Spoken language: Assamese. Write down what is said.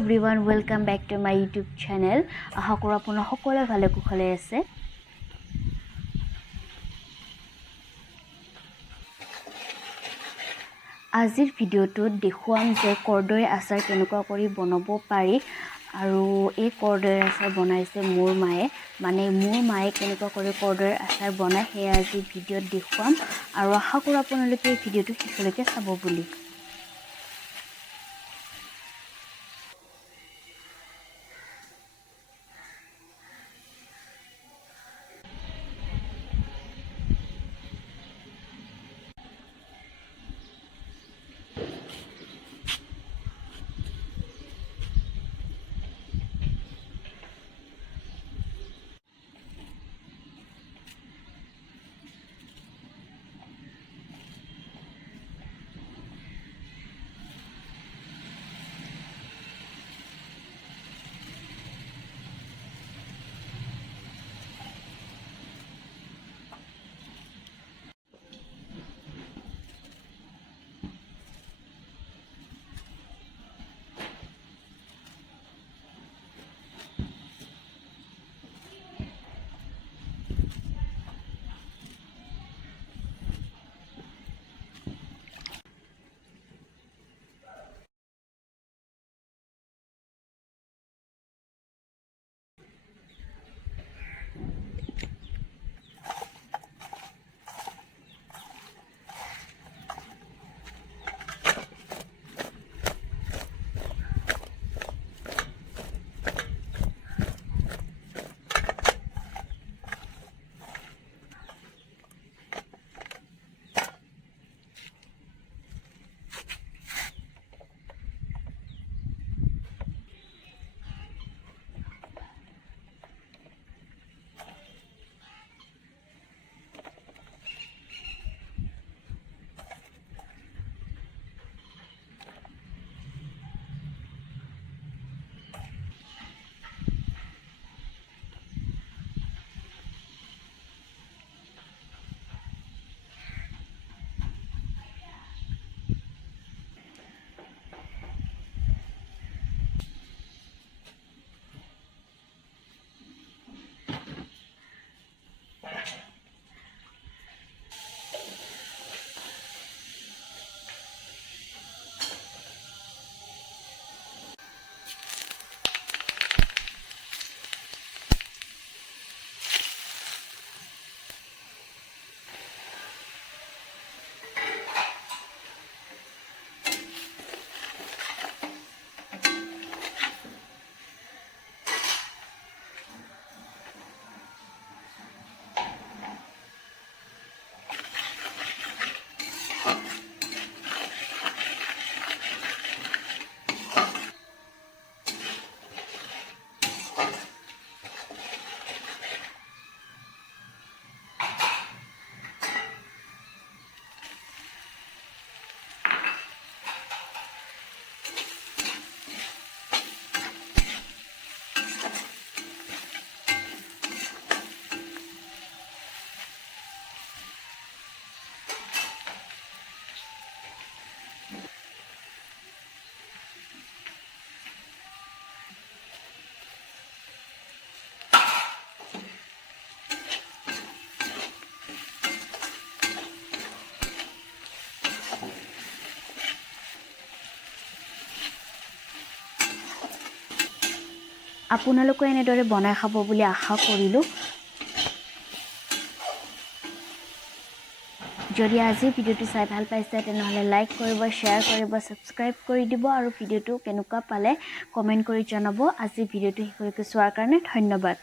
everyone, welcome back to my YouTube channel. আশা কৰোঁ আপোনাৰ সকলোৱে ভালে কুশলে আছে। আজিৰ ভিডিঅ'টোত দেখুৱাম যে কৰ্দৈ আচাৰ কেনেকুৱা কৰি বনাব পাৰি আৰু এই কৰ্দৈ আচাৰ বনাইছে মোৰ মায়ে। মানে মোৰ মায়ে কেনেকুৱা কৰি কৰ্দৈ আচাৰ বনায় সেয়া আজি ভিডিঅ'ত দেখুৱাম আৰু আশা কৰোঁ আপোনালোকে এই ভিডিঅ'টো শেষলৈকে চাব বুলি। আপোনালোকে এনেদৰে বনাই খাব বুলি আশা কৰিলোঁ। যদি আজি ভিডিঅ'টো চাই ভাল পাইছে তেনেহ'লে লাইক কৰিব, শ্বেয়াৰ কৰিব, ছাবস্ক্ৰাইব কৰি দিব আৰু ভিডিঅ'টো কেনেকুৱা পালে কমেণ্ট কৰি জনাব। আজি ভিডিঅ'টো শেষলৈকে চোৱাৰ কাৰণে ধন্যবাদ।